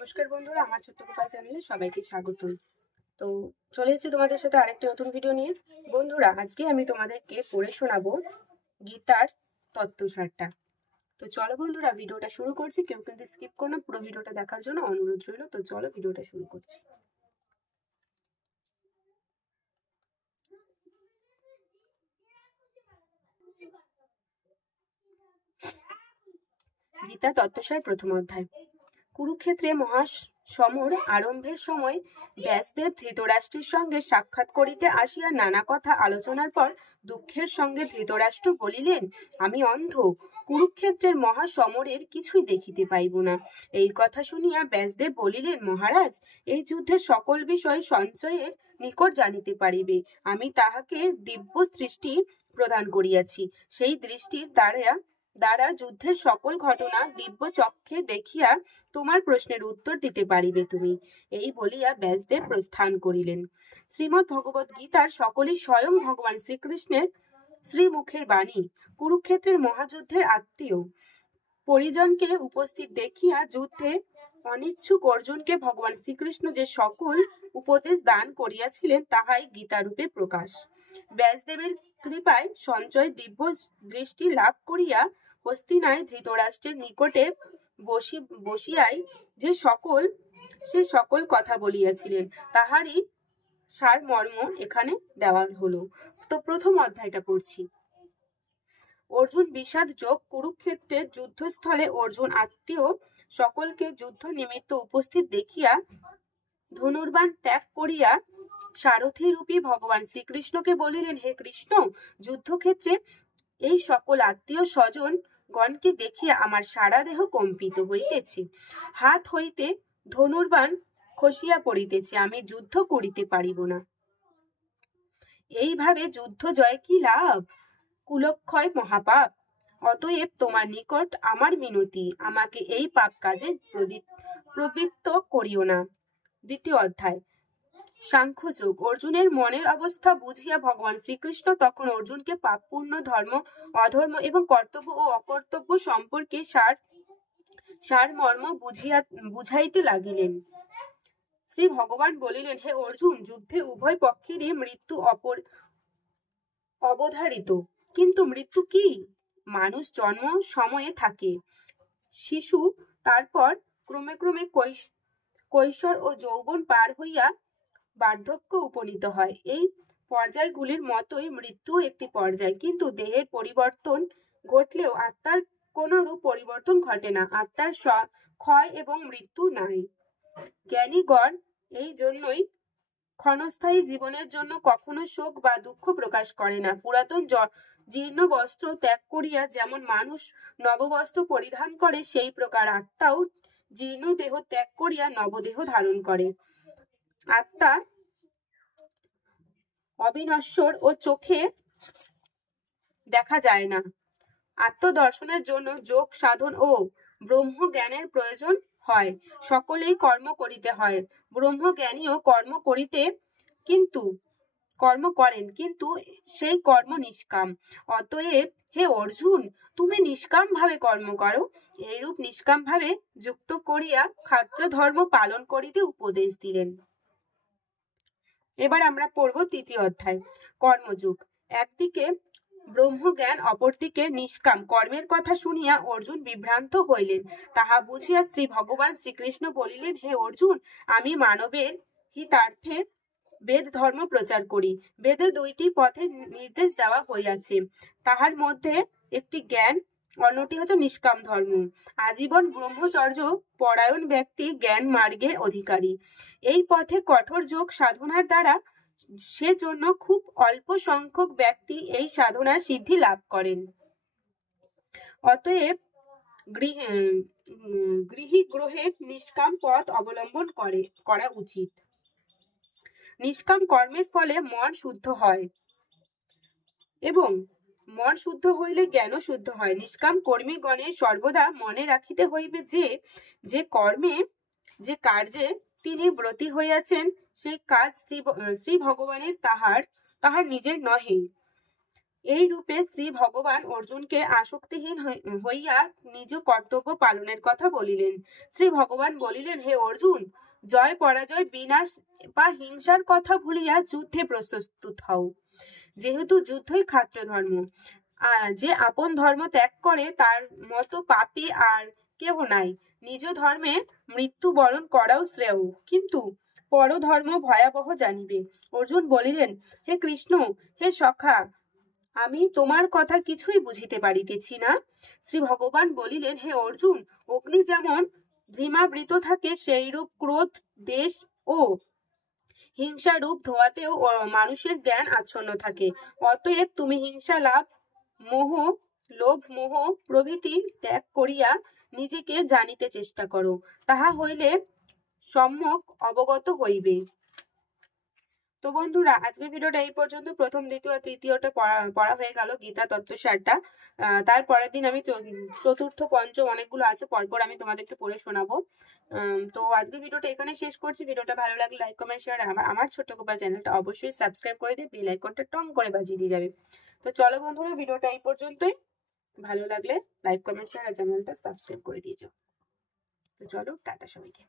নমস্কার বন্ধুরা, আমার ছোট্ট গোপাল চ্যানেলে সবাইকে স্বাগতম। তো চলে এসেছি তোমাদের সাথে আরেকটি নতুন ভিডিও নিয়ে। বন্ধুরা, আজকে আমি তোমাদেরকে পড়ে শোনাবো গীতার তত্ত্বসারটা। তো চলো বন্ধুরা, ভিডিওটা শুরু করছি। কেউ কিন্তু স্কিপ করো না, পুরো ভিডিওটা দেখার জন্য অনুরোধ রইল। তো চলো ভিডিওটা শুরু করছি। গীতা তত্ত্বসার প্রথম অধ্যায়। কুরুক্ষেত্রে মহাসমর আরম্ভের সময় ব্যাসদেব ধৃতরাষ্ট্রের সঙ্গে সাক্ষাৎ করিতে আসিয়া নানা কথা আলোচনার পর দুঃখের সঙ্গে ধৃতরাষ্ট্র বলিলেন, আমি অন্ধ, কুরুক্ষেত্রের মহাসমরের কিছুই দেখিতে পাইব না। এই কথা শুনিয়া ব্যাসদেব বলিলেন, মহারাজ, এই যুদ্ধের সকল বিষয় সঞ্চয়ের নিকট জানিতে পারিবে। আমি তাহাকে দিব্য দৃষ্টি প্রদান করিয়াছি। সেই দৃষ্টির দ্বারা যুদ্ধের সকল ঘটনা দিব্য চক্ষে দেখিয়া তোমার প্রশ্নের উত্তর দিতে পারিবে তুমি। এই বলিয়া ব্যাসদেব প্রস্থান করিলেন। শ্রীমদ্ ভগবত গীতার সকলেই স্বয়ং ভগবান শ্রীকৃষ্ণের শ্রীমুখের বাণী। কুরুক্ষেত্রের মহাযুদ্ধের আত্মীয় পরিজনকে উপস্থিত দেখিয়া যুদ্ধে অনিচ্ছুক অর্জুনকে ভগবান শ্রীকৃষ্ণ যে সকল উপদেশ দান করিয়াছিলেন তাহাই গীতারূপে প্রকাশ। ব্যাসদেবের কৃপায় সঞ্জয় দিব্য দৃষ্টি লাভ করিয়া হস্তিনায় ধৃতরাষ্ট্রের নিকটে বসিয়াই সে সকল কথা বলিয়াছিলেন তাহারই সারমর্ম এখানে দেওয়া হলো। তো প্রথম অধ্যায়টা পড়ছি। অর্জুন বিষাদ যোগ। কুরুক্ষেত্রের যুদ্ধস্থলে অর্জুন আত্মীয় সকলকে যুদ্ধ নিমিত্ত উপস্থিত দেখিয়া ধনুর্বাণ ত্যাগ করিয়া সারথী রূপী ভগবান শ্রীকৃষ্ণকে বলিলেন, হে কৃষ্ণ, যুদ্ধক্ষেত্রে এই সকল আত্মীয় স্বজন গণকে দেখিয়া আমার সারা দেহ কম্পিত হইতেছে, হাত হইতে ধনুর্বাণ খসিয়া পড়িতেছে, আমি যুদ্ধ করিতে পারিব না। এইভাবে যুদ্ধ জয় কি লাভ? কুলক্ষয় মহাপাপ। অতএব তোমার নিকট আমার মিনতি, আমাকে এই পাপ কাজে প্রবৃত্ত করিও না। দ্বিতীয় অধ্যায়, সাংখ্যযোগ। অর্জুনের মনের অবস্থা বুঝিয়া ভগবান শ্রীকৃষ্ণ তখন অর্জুনকে পাপ, পুণ্য, ধর্ম, অধর্ম এবং কর্তব্য ও অকর্তব্য সম্পর্কে সারমর্ম বুঝাইতে লাগিলেন। শ্রী ভগবান বলিলেন, হে অর্জুন, যুদ্ধে উভয় পক্ষেরই মৃত্যু অবধারিত। কিন্তু মৃত্যু কি? মানুষ জন্ম সময়ে থাকে শিশু, তারপর ক্রমে ক্রমে কৈশোর ও যৌবন পার হইয়া বার্ধক্য উপনীত হয়। এই পর্যায়গুলির মতোই মৃত্যু একটি পর্যায়। কিন্তু দেহের পরিবর্তন ঘটলেও আত্মার কোনরূপ পরিবর্তন ঘটে না। আত্মার ক্ষয় এবং মৃত্যু নাই। জ্ঞানীগণ এই জন্যই ক্ষণস্থায়ী জীবনের জন্য কখনো শোক বা দুঃখ প্রকাশ করে না। পুরাতন জীর্ণ বস্ত্র ত্যাগ করিয়া যেমন মানুষ নববস্ত্র পরিধান করে, সেই প্রকার আত্মাও জীর্ণ দেহ ত্যাগ করিয়া নবদেহ ধারণ করে। আত্মা অবিনশ্বর ও চোখে দেখা যায় না। আত্মদর্শনের জন্য যোগ সাধন ও ব্রহ্ম জ্ঞানের প্রয়োজন হয়। সকলেই কর্ম করিতে হয়। ব্রহ্মজ্ঞানীও কর্ম করেন, কিন্তু সেই কর্ম নিষ্কাম। অতএব হে অর্জুন, তুমি নিষ্কাম ভাবে কর্ম করো। এইরূপ নিষ্কাম ভাবে যুক্ত করিয়া ক্ষাত্র ধর্ম পালন করিতে উপদেশ দিলেন। এবার আমরা পড়ব তৃতীয় অধ্যায়, কর্মযোগ। একদিকে ব্রহ্মজ্ঞান, অপরদিকে নিষ্কাম কর্মের কথা শুনিয়া অর্জুন বিভ্রান্ত হইলেন। তাহা বুঝিয়া শ্রী ভগবান শ্রীকৃষ্ণ বলিলেন, হে অর্জুন, আমি মানবের হিতার্থে বেদ ধর্ম প্রচার করি। বেদে দুইটি পথে নির্দেশ দেওয়া হইয়াছে, তাহার মধ্যে একটি জ্ঞান, অন্যটি হচ্ছে নিষ্কাম ধর্ম। আজীবন ব্রহ্মচর্য পরায়ণ ব্যক্তি জ্ঞান মার্গের অধিকারী। এই পথে কঠোর যোগ সাধনার দ্বারা সেজন্য খুব অল্প সংখ্যক ব্যক্তি এই সাধনার সিদ্ধি লাভ করেন। অতএব গৃহী গ্রহের নিষ্কাম পথ অবলম্বন করা উচিত। নিষ্কাম কর্মের ফলে মন শুদ্ধ হয় এবং মন শুদ্ধ হইলে জ্ঞানও শুদ্ধ হয়। নিষ্কাম কর্মীগণের সর্বদা মনে রাখিতে হইবে যে কার্যে তিনি ব্রতী হইয়াছেন, সেই কাজ শ্রী ভগবানের, তাহার নিজের নহে। এই রূপে শ্রী ভগবান অর্জুনকে আসক্তিহীন হইয়া নিজ কর্তব্য পালনের কথা বলিলেন। শ্রী ভগবান বলিলেন, হে অর্জুন, জয় পরাজয় বিনাশ বা হিংসার কথা ভুলিয়া যুদ্ধে প্রস্তুত হও। যেহেতু যুদ্ধই ক্ষাত্র ধর্ম, যে আপন ধর্ম ত্যাগ করে তার মতো পাপী আর কেহ নাই। নিজ ধর্মে মৃত্যুবরণ করাও শ্রেয়, কিন্তু পরধর্ম ভয়াবহ জানিবে। অর্জুন বলিলেন, হে কৃষ্ণ, হে সখা, আমি তোমার কথা কিছুই বুঝিতে পারিতেছি না। শ্রী ভগবান বলিলেন, হে অর্জুন, অগ্নি যেমন ধূমাবৃত থাকে, সেই রূপ ক্রোধ, দেশ ও হিংসা রূপ ধোঁয়াতেও মানুষের জ্ঞান আচ্ছন্ন থাকে। অতএব তুমি হিংসা, লোভ মোহ প্রভৃতি ত্যাগ করিয়া নিজেকে জানিতে চেষ্টা করো, তাহা হইলে সম্যক অবগত হইবে। তো বন্ধুরা, আজকের ভিডিওটা এই পর্যন্ত। প্রথম, দ্বিতীয় আর তৃতীয়টা পড়া হয়ে গেল, গীতা তত্ত্বসারটা। তারপরের দিন আমি চতুর্থ, পঞ্চম অনেকগুলো আছে, পরপর আমি তোমাদেরকে পড়ে শোনাবো। তো আজকের ভিডিওটা এখানে শেষ করছি। ভিডিওটা ভালো লাগলে লাইক, কমেন্ট, শেয়ার, আমার ছোট্ট গোপাল চ্যানেলটা অবশ্যই সাবস্ক্রাইব করে দিয়ে বেল আইকনটা টং করে বাজিয়ে দিয়ে যাবে। তো চলো বন্ধুরা, ভিডিওটা এই পর্যন্তই। ভালো লাগলে লাইক, কমেন্ট, শেয়ার আর চ্যানেলটা সাবস্ক্রাইব করে দিয়ে যাও। তো চলো, টাটা সবাইকে।